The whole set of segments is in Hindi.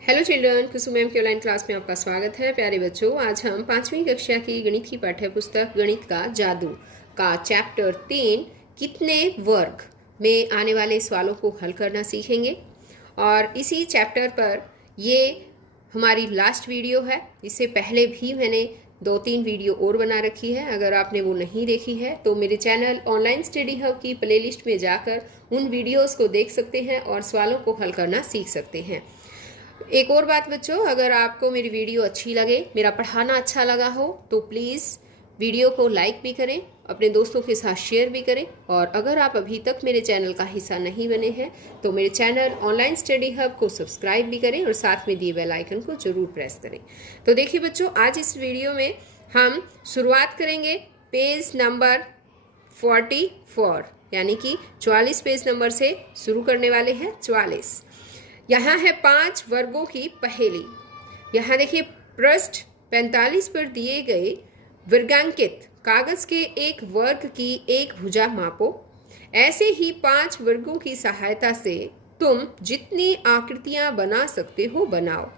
हेलो चिल्ड्रन, कुसुम मैम के ऑनलाइन क्लास में आपका स्वागत है। प्यारे बच्चों, आज हम 5वीं कक्षा की गणित की पाठ्य पुस्तक गणित का जादू का चैप्टर 3 कितने वर्ग में आने वाले सवालों को हल करना सीखेंगे। और इसी चैप्टर पर ये हमारी लास्ट वीडियो है। इससे पहले भी मैंने 2-3 वीडियो और बना रखी है। अगर आपने वो नहीं देखी है तो मेरे चैनल ऑनलाइन स्टडी हब की प्लेलिस्ट में जाकर उन वीडियोस को देख सकते हैं और सवालों को हल करना सीख सकते हैं। एक और बात बच्चों, अगर आपको मेरी वीडियो अच्छी लगे, मेरा पढ़ाना अच्छा लगा हो तो प्लीज़ वीडियो को लाइक भी करें, अपने दोस्तों के साथ शेयर भी करें। और अगर आप अभी तक मेरे चैनल का हिस्सा नहीं बने हैं तो मेरे चैनल ऑनलाइन स्टडी हब को सब्सक्राइब भी करें और साथ में दिए बेल आइकन को ज़रूर प्रेस करें। तो देखिए बच्चों, आज इस वीडियो में हम शुरुआत करेंगे पेज नंबर 44, यानी कि 44 पेज नंबर से शुरू करने वाले हैं। 44 यहाँ है 5 वर्गों की पहेली। यहाँ देखिए, पृष्ठ 45 पर दिए गए वर्गांकित कागज के एक वर्ग की एक भुजा मापो। ऐसे ही 5 वर्गों की सहायता से तुम जितनी आकृतियां बना सकते हो बनाओ।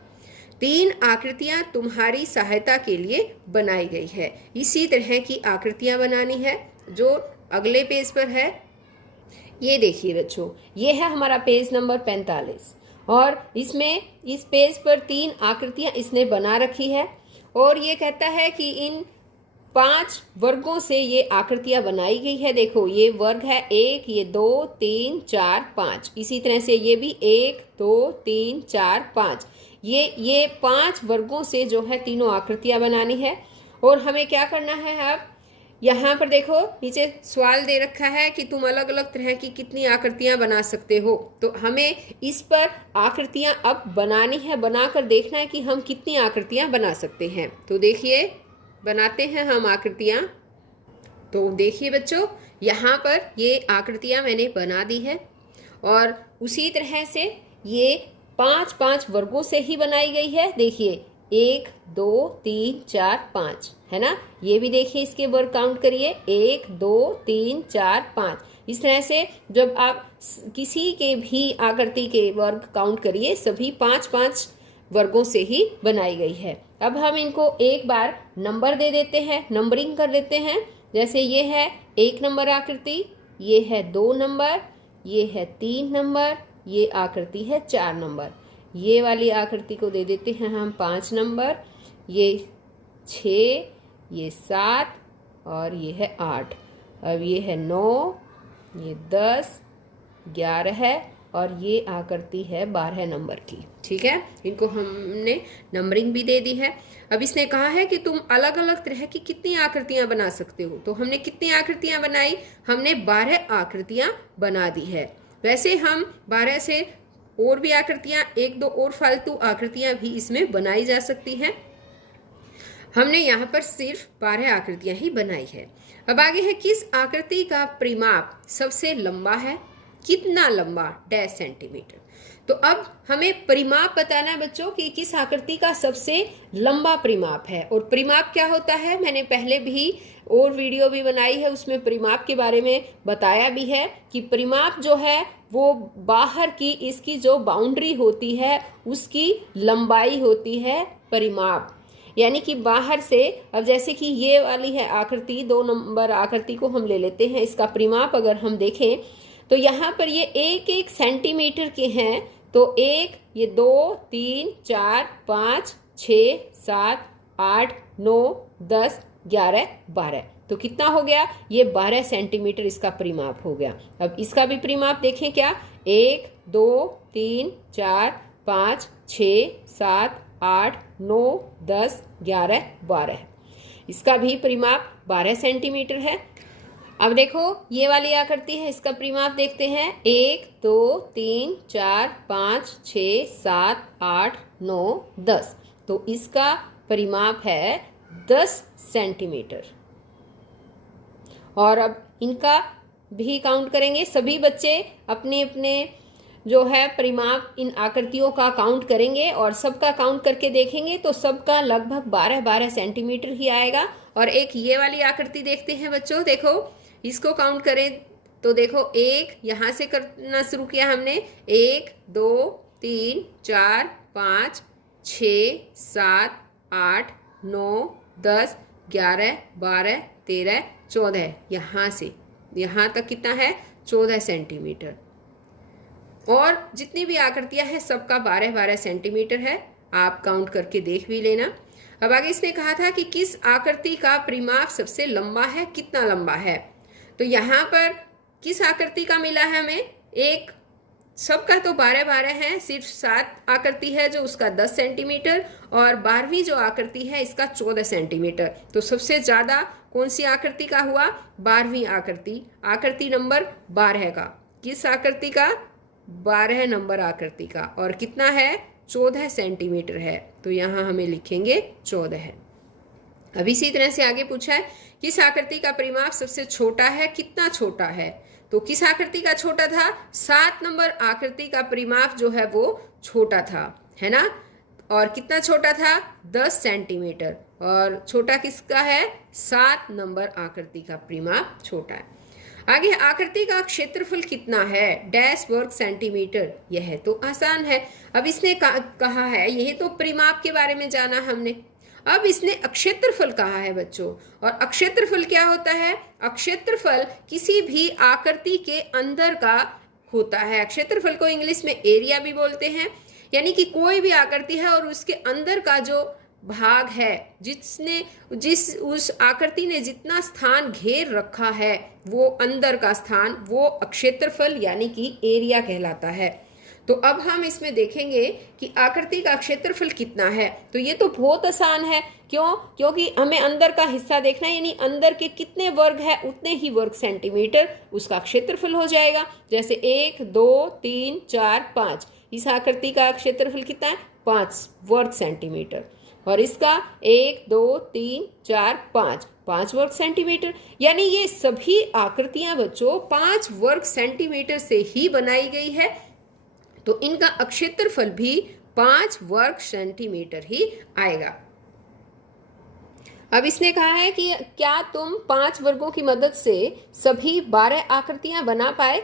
3 आकृतियां तुम्हारी सहायता के लिए बनाई गई है। इसी तरह की आकृतियां बनानी है जो अगले पेज पर है। ये देखिए बच्चों, ये है हमारा पेज नंबर 45 और इसमें इस पेज पर 3 आकृतियां इसने बना रखी है और ये कहता है कि इन 5 वर्गों से ये आकृतियां बनाई गई है। देखो, ये वर्ग है 1, ये 2, 3, 4, 5। इसी तरह से ये भी 1, 2, 3, 4, 5। ये 5 वर्गों से जो है तीनों आकृतियां बनानी है। और हमें क्या करना है, अब यहाँ पर देखो नीचे सवाल दे रखा है कि तुम अलग अलग तरह की कितनी आकृतियां बना सकते हो। तो हमें इस पर आकृतियां अब बनानी है, बनाकर देखना है कि हम कितनी आकृतियां बना सकते हैं। तो देखिए, बनाते हैं हम आकृतियां। तो देखिए बच्चों, यहाँ पर ये आकृतियां मैंने बना दी है और उसी तरह से ये 5 वर्गों से ही बनाई गई है। देखिए, 1, 2, 3, 4, 5 है ना। ये भी देखिए, इसके वर्ग काउंट करिए, 1, 2, 3, 4, 5। इस तरह से जब आप किसी के भी आकृति के वर्ग काउंट करिए, सभी 5 वर्गों से ही बनाई गई है। अब हम इनको एक बार नंबर दे देते हैं, नंबरिंग कर देते हैं। जैसे ये है 1 नंबर आकृति, ये है 2 नंबर, ये है 3 नंबर, ये आकृति है 4 नंबर। ये वाली आकृति को दे देते हैं हम 5 नंबर, ये 6, ये 7 और ये है 8। अब ये है 9, ये 10, 11 है और ये आकृति है 12 नंबर की। ठीक है, इनको हमने नंबरिंग भी दे दी है। अब इसने कहा है कि तुम अलग अलग तरह की कितनी आकृतियां बना सकते हो। तो हमने कितनी आकृतियां बनाई? हमने 12 आकृतियां बना दी है। वैसे हम 12 से और भी आकृतियां, 1-2 और फालतू आकृतियां भी इसमें बनाई जा सकती हैं। हमने यहाँ पर सिर्फ 12 आकृतियां ही बनाई है। अब आगे है, किस आकृति का परिमाप सबसे लंबा है? कितना लंबा? Dash centimetre. तो अब हमें परिमाप बताना है बच्चों कि किस आकृति का सबसे लंबा परिमाप है। और परिमाप क्या होता है, मैंने पहले भी और वीडियो भी बनाई है, उसमें परिमाप के बारे में बताया भी है कि परिमाप जो है वो बाहर की इसकी जो बाउंड्री होती है उसकी लंबाई होती है परिमाप। यानी कि बाहर से, अब जैसे कि ये वाली है आकृति, 2 नंबर आकृति को हम ले लेते हैं। इसका परिमाप अगर हम देखें तो यहाँ पर ये 1-1 सेंटीमीटर के हैं। तो 1, ये 2, 3, 4, 5, 6, 7, 8, 9, 10, 11, 12। तो कितना हो गया? ये 12 सेंटीमीटर इसका परिमाप हो गया। अब इसका भी परिमाप देखें क्या? 1, 2, 3, 4, 5, 6, 7, 8, 9, 10, 11, 12। इसका भी परिमाप 12 सेंटीमीटर है। अब देखो, ये वाली आकृति है, इसका परिमाप देखते हैं। 1, 2, 3, 4, 5, 6, 7, 8, 9, 10। तो इसका परिमाप है 10 सेंटीमीटर। और अब इनका भी काउंट करेंगे। सभी बच्चे अपने अपने जो है परिमाप इन आकृतियों का काउंट करेंगे और सबका काउंट करके देखेंगे तो सबका लगभग 12-12 सेंटीमीटर ही आएगा। और एक ये वाली आकृति देखते हैं बच्चों। देखो, इसको काउंट करें तो देखो, 1 यहाँ से करना शुरू किया हमने, 1, 2, 3, 4, 5, 6, 7, 8, 9, 10, 11, 12, 13, 14। यहाँ से यहाँ तक कितना है? 14 सेंटीमीटर। और जितनी भी आकृतियां हैं सबका 12-12 सेंटीमीटर है। आप काउंट करके देख भी लेना। अब आगे इसने कहा था कि किस आकृति का परिमाप सबसे लंबा है, कितना लंबा है। तो यहाँ पर किस आकृति का मिला है हमें? एक सबका तो 12-12 है, सिर्फ 7 आकृति है जो उसका 10 सेंटीमीटर, और 12वीं जो आकृति है इसका 14 सेंटीमीटर। तो सबसे ज़्यादा कौन सी आकृति का हुआ? 12वीं आकृति, आकृति नंबर 12 का। किस आकृति का? 12 नंबर आकृति का। और कितना है? 14 सेंटीमीटर है। तो यहाँ हमें लिखेंगे 14 है। अब इसी तरह से आगे पूछा है किस आकृति का परिमाप सबसे छोटा है, कितना छोटा है। तो किस आकृति का छोटा था? 7 नंबर आकृति का परिमाप जो है वो छोटा था, है ना। और कितना छोटा था? 10 सेंटीमीटर। और छोटा किसका है? 7 नंबर आकृति का परिमाप छोटा है। आगे आकृति का क्षेत्रफल कितना है? डैश वर्ग सेंटीमीटर। यह तो आसान है। अब इसने कहा है, यही तो परिमाप के बारे में जाना हमने। अब इसने अक्षेत्रफल कहा है बच्चों। और अक्षेत्रफल क्या होता है? अक्षेत्रफल किसी भी आकृति के अंदर का होता है। अक्षेत्रफल को इंग्लिश में एरिया भी बोलते हैं। यानी कि कोई भी आकृति है और उसके अंदर का जो भाग है, उस आकृति ने जितना स्थान घेर रखा है, वो अंदर का स्थान, वो अक्षेत्रफल यानी कि एरिया कहलाता है। तो अब हम इसमें देखेंगे कि आकृति का क्षेत्रफल कितना है। तो ये तो बहुत आसान है। क्यों? क्योंकि हमें अंदर का हिस्सा देखना है, यानी अंदर के कितने वर्ग है उतने ही वर्ग सेंटीमीटर उसका क्षेत्रफल हो जाएगा। जैसे 1, 2, 3, 4, 5, इस आकृति का क्षेत्रफल कितना है? 5 वर्ग सेंटीमीटर। और इसका 1, 2, 3, 4, 5 वर्ग सेंटीमीटर। यानी ये सभी आकृतियां बच्चों 5 वर्ग सेंटीमीटर से ही बनाई गई है। तो इनका अक्षेत्रफल भी 5 वर्ग सेंटीमीटर ही आएगा। अब इसने कहा है कि क्या तुम 5 वर्गों की मदद से सभी 12 आकृतियां बना पाए?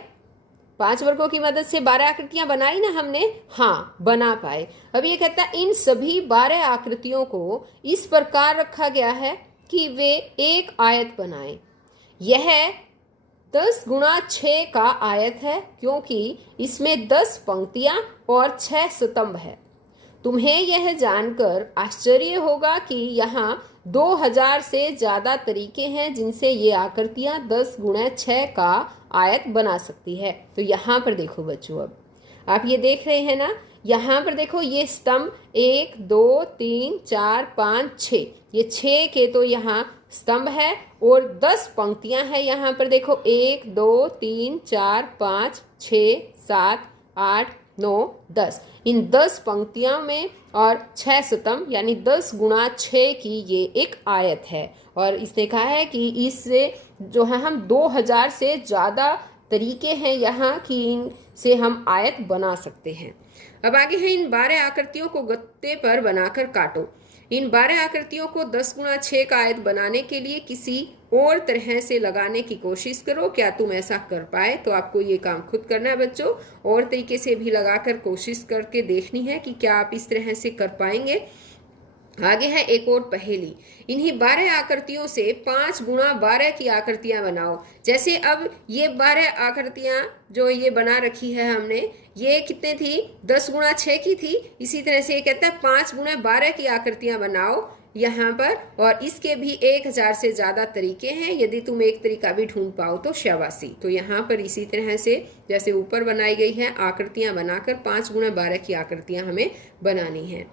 5 वर्गों की मदद से 12 आकृतियां बनाई ना हमने? हाँ, बना पाए। अब ये कहता है इन सभी 12 आकृतियों को इस प्रकार रखा गया है कि वे एक आयत बनाएं। यह 10 गुणा 6 का आयत है, क्योंकि इसमें 10 पंक्तियां और 6 स्तंभ है। तुम्हें यह जानकर आश्चर्य होगा कि यहाँ 2000 से ज्यादा तरीके हैं जिनसे ये आकृतियां 10 गुणा 6 का आयत बना सकती है। तो यहाँ पर देखो बच्चों, अब आप ये देख रहे हैं ना, यहाँ पर देखो ये स्तंभ 1, 2, 3, 4, 5, 6, ये 6 के तो यहाँ स्तंभ है, और 10 पंक्तियां हैं। यहाँ पर देखो 1, 2, 3, 4, 5, 6, 7, 8, 9, 10, इन 10 पंक्तियों में और 6 स्तंभ, यानी 10 गुणा 6 की ये एक आयत है। और इसने कहा है कि इससे जो है हम 2000 से ज़्यादा तरीके हैं यहाँ कि इनसे हम आयत बना सकते हैं। अब आगे है इन 12 आकृतियों को गत्ते पर बनाकर काटो। इन 12 आकृतियों को 10 गुणा 6 का आयत बनाने के लिए किसी और तरह से लगाने की कोशिश करो। क्या तुम ऐसा कर पाए? तो आपको ये काम खुद करना है बच्चों, और तरीके से भी लगाकर कोशिश करके देखनी है कि क्या आप इस तरह से कर पाएंगे। आगे है एक और पहेली। इन्हीं 12 आकृतियों से 5 गुणा 12 की आकृतियां बनाओ। जैसे अब ये 12 आकृतियां जो ये बना रखी है हमने, ये कितने थी? 10 गुणा 6 की थी। इसी तरह से ये कहता है 5 गुणा 12 की आकृतियां बनाओ यहाँ पर, और इसके भी 1000 से ज़्यादा तरीके हैं। यदि तुम एक तरीका भी ढूंढ पाओ तो शाबाशी। तो यहाँ पर इसी तरह से जैसे ऊपर बनाई गई है आकृतियां बनाकर 5 गुणा 12 की आकृतियां हमें बनानी है।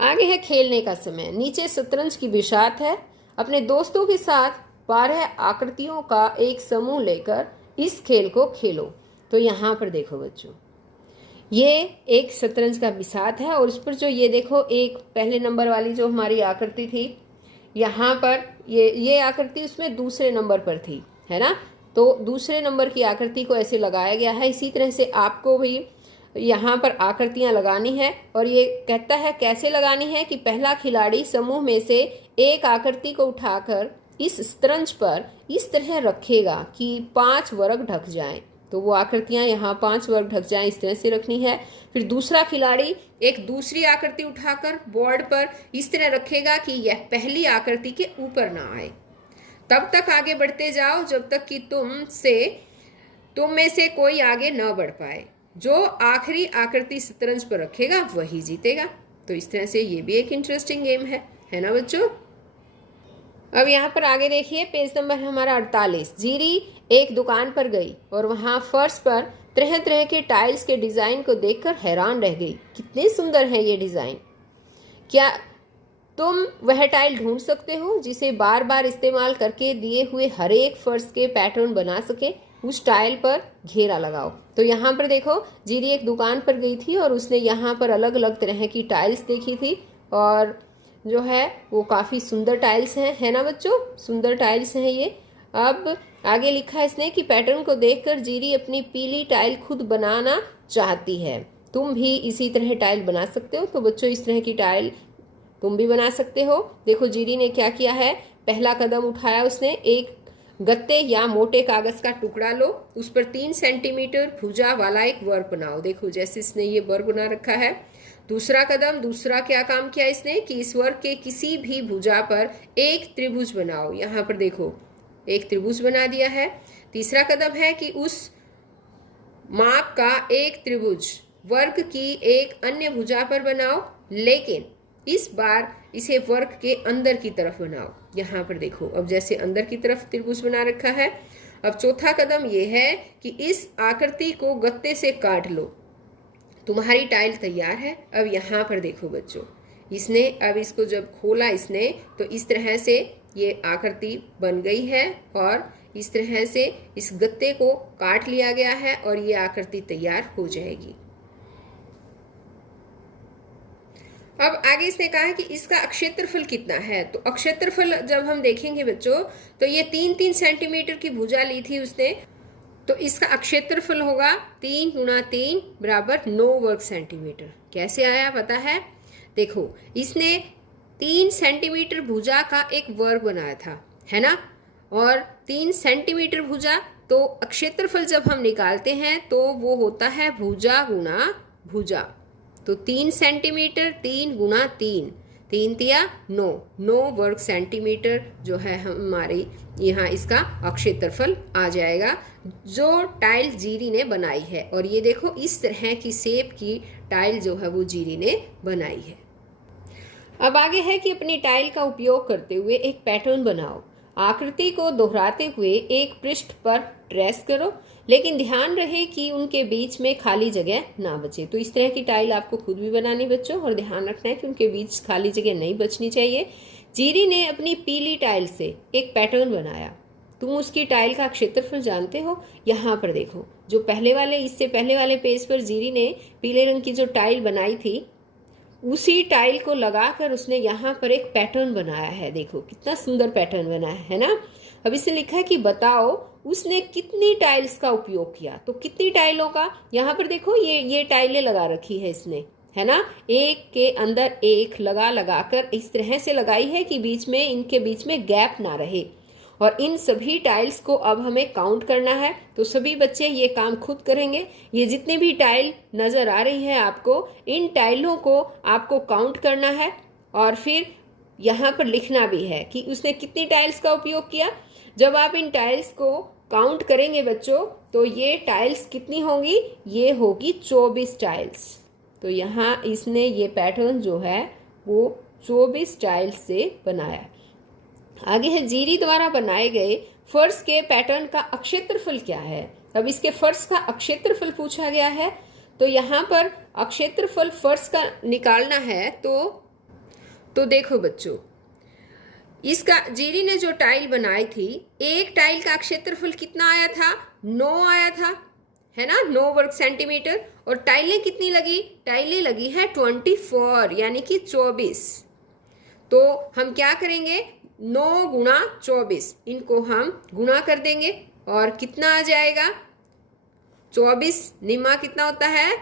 आगे है खेलने का समय। नीचे शतरंज की बिसात है। अपने दोस्तों के साथ 12 आकृतियों का एक समूह लेकर इस खेल को खेलो। तो यहाँ पर देखो बच्चों, ये एक शतरंज का बिसात है, और उस पर जो ये देखो एक पहले नंबर वाली जो हमारी आकृति थी, यहाँ पर ये आकृति उसमें दूसरे नंबर पर थी, है ना। तो दूसरे नंबर की आकृति को ऐसे लगाया गया है। इसी तरह से आपको भी यहाँ पर आकृतियाँ लगानी है, और ये कहता है कैसे लगानी है कि पहला खिलाड़ी समूह में से एक आकृति को उठाकर इस शतरंज पर इस तरह रखेगा कि 5 वर्ग ढक जाएं। तो वो आकृतियां यहाँ 5 वर्ग ढक जाएं इस तरह से रखनी है। फिर दूसरा खिलाड़ी एक दूसरी आकृति उठाकर बोर्ड पर इस तरह रखेगा कि यह पहली आकृति के ऊपर ना आए। तब तक आगे बढ़ते जाओ जब तक कि तुम में से कोई आगे न बढ़ पाए। जो आखिरी आकृति शतरंज पर रखेगा वही जीतेगा। तो इस तरह से ये भी एक इंटरेस्टिंग गेम है ना बच्चों। अब यहाँ पर आगे देखिए, पेज नंबर हमारा 48। जीरी एक दुकान पर गई और वहाँ फर्श पर तरह तरह के टाइल्स के डिजाइन को देखकर हैरान रह गई। कितने सुंदर है ये डिजाइन। क्या तुम वह टाइल ढूंढ सकते हो जिसे बार बार इस्तेमाल करके दिए हुए हर एक फर्श के पैटर्न बना सके? उस टाइल पर घेरा लगाओ। तो यहाँ पर देखो, जीरी एक दुकान पर गई थी और उसने यहाँ पर अलग अलग तरह की टाइल्स देखी थी और जो है वो काफ़ी सुंदर टाइल्स हैं, है ना बच्चों, सुंदर टाइल्स हैं ये। अब आगे लिखा है इसने कि पैटर्न को देखकर जीरी अपनी पीली टाइल खुद बनाना चाहती है। तुम भी इसी तरह टाइल बना सकते हो। तो बच्चों इस तरह की टाइल तुम भी बना सकते हो। देखो जीरी ने क्या किया है, पहला कदम उठाया उसने, एक गत्ते या मोटे कागज का टुकड़ा लो, उस पर 3 सेंटीमीटर भुजा वाला एक वर्ग बनाओ। देखो जैसे इसने ये वर्ग बना रखा है। दूसरा कदम, दूसरा क्या काम किया इसने कि इस वर्ग के किसी भी भुजा पर एक त्रिभुज बनाओ। यहाँ पर देखो एक त्रिभुज बना दिया है। तीसरा कदम है कि उस माप का एक त्रिभुज वर्ग की एक अन्य भुजा पर बनाओ, लेकिन इस बार इसे वर्ग के अंदर की तरफ बनाओ। यहाँ पर देखो अब जैसे अंदर की तरफ त्रिभुज बना रखा है। अब चौथा कदम ये है कि इस आकृति को गत्ते से काट लो। तुम्हारी टाइल तैयार है। अब यहाँ पर देखो बच्चों, इसने अब इसको जब खोला इसने तो इस तरह से ये आकृति बन गई है और इस तरह से इस गत्ते को काट लिया गया है और ये आकृति तैयार हो जाएगी। अब आगे इसने कहा है कि इसका अक्षेत्रफल कितना है। तो अक्षेत्रफल जब हम देखेंगे बच्चों तो ये 3-3 सेंटीमीटर की भुजा ली थी उसने, तो इसका अक्षेत्रफल होगा 3 × 3 = 9 वर्ग सेंटीमीटर। कैसे आया पता है? देखो इसने 3 सेंटीमीटर भुजा का एक वर्ग बनाया था, है ना, और 3 सेंटीमीटर भुजा, तो अक्षेत्रफल जब हम निकालते हैं तो वो होता है भुजा गुणा भुजा। तो 3 सेंटीमीटर 3 × 3, 3 तिया 9, 9 वर्ग सेंटीमीटर जो है हमारी यहाँ इसका अक्षेत्रफल आ जाएगा जो टाइल जीरी ने बनाई है। और ये देखो इस तरह की शेप की टाइल जो है वो जीरी ने बनाई है। अब आगे है कि अपनी टाइल का उपयोग करते हुए एक पैटर्न बनाओ। आकृति को दोहराते हुए एक पृष्ठ पर ट्रेस करो, लेकिन ध्यान रहे कि उनके बीच में खाली जगह ना बचे। तो इस तरह की टाइल आपको खुद भी बनानी बच्चों, और ध्यान रखना है कि उनके बीच खाली जगह नहीं बचनी चाहिए। जीरी ने अपनी पीली टाइल से एक पैटर्न बनाया। तुम उसकी टाइल का क्षेत्रफल जानते हो? यहाँ पर देखो, जो इससे पहले वाले पेज पर जीरी ने पीले रंग की जो टाइल बनाई थी उसी टाइल को लगाकर उसने यहाँ पर एक पैटर्न बनाया है। देखो कितना सुंदर पैटर्न बनाया है ना। अब इसने लिखा है कि बताओ उसने कितनी टाइल्स का उपयोग किया। तो कितनी टाइलों का, यहाँ पर देखो ये टाइलें लगा रखी है इसने, है ना, एक के अंदर एक लगा कर इस तरह से लगाई है कि इनके बीच में गैप ना रहे। और इन सभी टाइल्स को अब हमें काउंट करना है। तो सभी बच्चे ये काम खुद करेंगे। ये जितनी भी टाइल नजर आ रही है आपको, इन टाइलों को आपको काउंट करना है और फिर यहाँ पर लिखना भी है कि उसने कितनी टाइल्स का उपयोग किया। जब आप इन टाइल्स को काउंट करेंगे बच्चों तो ये टाइल्स कितनी होंगी, ये होगी 24 टाइल्स। तो यहाँ इसने ये पैटर्न जो है वो 24 टाइल्स से बनाया। आगे है जीरी द्वारा बनाए गए फर्श के पैटर्न का अक्षेत्रफल क्या है। अब इसके फर्श का अक्षेत्रफल पूछा गया है। तो यहाँ पर अक्षेत्रफल फर्श का निकालना है। तो देखो बच्चों, इसका जीरी ने जो टाइल बनाई थी, एक टाइल का क्षेत्रफल कितना आया था, 9 आया था, है ना, 9 वर्ग सेंटीमीटर। और टाइलें कितनी लगी, टाइलें लगी है 24 यानी कि 24। तो हम क्या करेंगे, 9 × 24 इनको हम गुणा कर देंगे और कितना आ जाएगा, 24 निमा कितना होता है,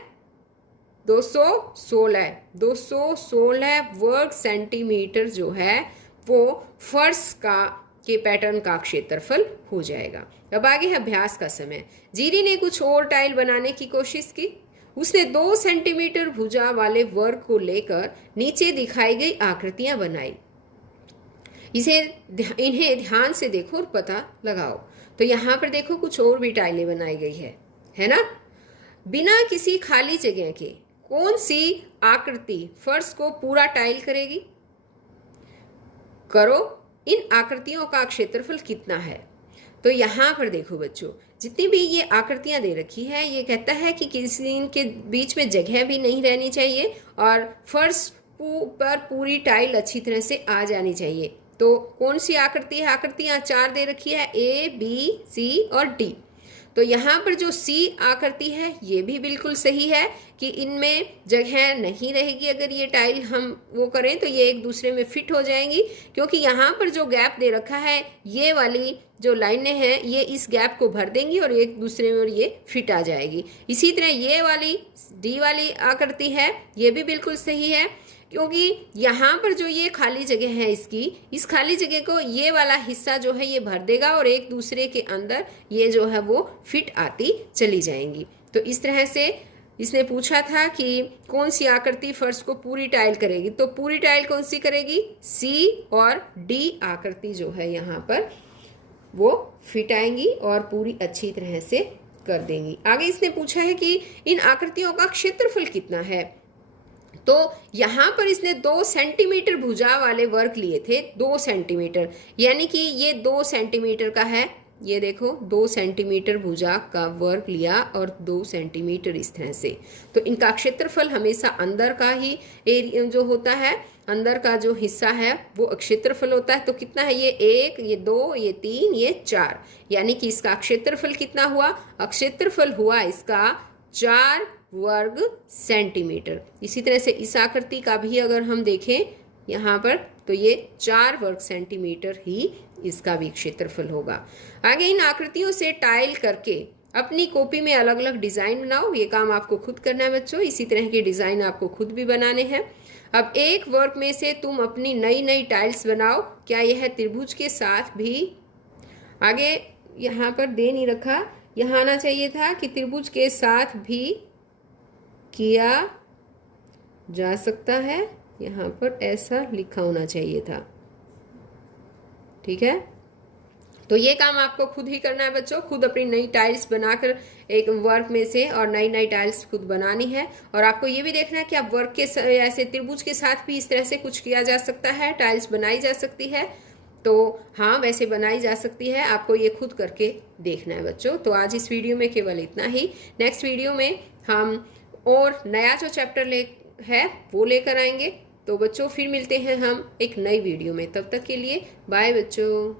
216। 216 वर्ग सेंटीमीटर जो है वो फर्श का के पैटर्न का क्षेत्रफल हो जाएगा। अब आगे है अभ्यास का समय। जीरी ने कुछ और टाइल बनाने की कोशिश की। उसने 2 सेंटीमीटर भुजा वाले वर्ग को लेकर नीचे दिखाई गई आकृतियां बनाई। इन्हें ध्यान से देखो और पता लगाओ। तो यहाँ पर देखो कुछ और भी टाइलें बनाई गई है ना। बिना किसी खाली जगह के कौन सी आकृति फर्श को पूरा टाइल करेगी? करो, इन आकृतियों का क्षेत्रफल कितना है? तो यहाँ पर देखो बच्चों, जितनी भी ये आकृतियां दे रखी है, ये कहता है कि किसी इनके बीच में जगह भी नहीं रहनी चाहिए और फर्श पर पूरी टाइल अच्छी तरह से आ जानी चाहिए। तो कौन सी आकृति है? आकृतियां 4 दे रखी है, A, B, C और D। तो यहाँ पर जो C आकृति है ये भी बिल्कुल सही है कि इनमें जगह नहीं रहेगी। अगर ये टाइल हम वो करें तो ये एक दूसरे में फिट हो जाएंगी, क्योंकि यहाँ पर जो गैप दे रखा है, ये वाली जो लाइनें हैं ये इस गैप को भर देंगी और एक दूसरे में ये फिट आ जाएगी। इसी तरह ये वाली D वाली आकृति है, ये भी बिल्कुल सही है, क्योंकि यहाँ पर जो ये खाली जगह है इस खाली जगह को ये वाला हिस्सा जो है ये भर देगा और एक दूसरे के अंदर ये जो है वो फिट आती चली जाएंगी। तो इस तरह से इसने पूछा था कि कौन सी आकृति फर्श को पूरी टाइल करेगी। तो पूरी टाइल कौन सी करेगी? C और D आकृति जो है यहाँ पर वो फिट आएंगी और पूरी अच्छी तरह से कर देंगी। आगे इसने पूछा है कि इन आकृतियों का क्षेत्रफल कितना है। तो यहाँ पर इसने 2 सेंटीमीटर भुजा वाले वर्ग लिए थे, 2 सेंटीमीटर, यानी कि ये 2 सेंटीमीटर का है। ये देखो 2 सेंटीमीटर भुजा का वर्ग लिया और 2 सेंटीमीटर इस तरह से। तो इनका क्षेत्रफल हमेशा अंदर का ही एरिया जो होता है, अंदर का जो हिस्सा है वो क्षेत्रफल होता है। तो कितना है? ये 1, ये 2, ये 3, ये 4, यानी कि इसका क्षेत्रफल कितना हुआ? क्षेत्रफल हुआ इसका 4 वर्ग सेंटीमीटर। इसी तरह से इस आकृति का भी अगर हम देखें यहाँ पर, तो ये 4 वर्ग सेंटीमीटर ही इसका भी क्षेत्रफल होगा। आगे इन आकृतियों से टाइल करके अपनी कॉपी में अलग अलग डिज़ाइन बनाओ। ये काम आपको खुद करना है बच्चों, इसी तरह के डिज़ाइन आपको खुद भी बनाने हैं। अब एक वर्ग में से तुम अपनी नई नई टाइल्स बनाओ। क्या यह त्रिभुज के साथ भी, आगे यहाँ पर दे नहीं रखा, यहाँ आना चाहिए था कि त्रिभुज के साथ भी किया जा सकता है, यहाँ पर ऐसा लिखा होना चाहिए था। ठीक है, तो ये काम आपको खुद ही करना है बच्चों, खुद अपनी नई टाइल्स बनाकर एक वर्ग में से और नई नई टाइल्स खुद बनानी है। और आपको ये भी देखना है कि आप वर्ग के ऐसे त्रिभुज के साथ भी इस तरह से कुछ किया जा सकता है, टाइल्स बनाई जा सकती है। तो हाँ, वैसे बनाई जा सकती है, आपको ये खुद करके देखना है बच्चों। तो आज इस वीडियो में केवल इतना ही। नेक्स्ट वीडियो में हम और नया जो चैप्टर है वो लेकर आएंगे। तो बच्चों फिर मिलते हैं हम एक नई वीडियो में, तब तक के लिए बाय बच्चों।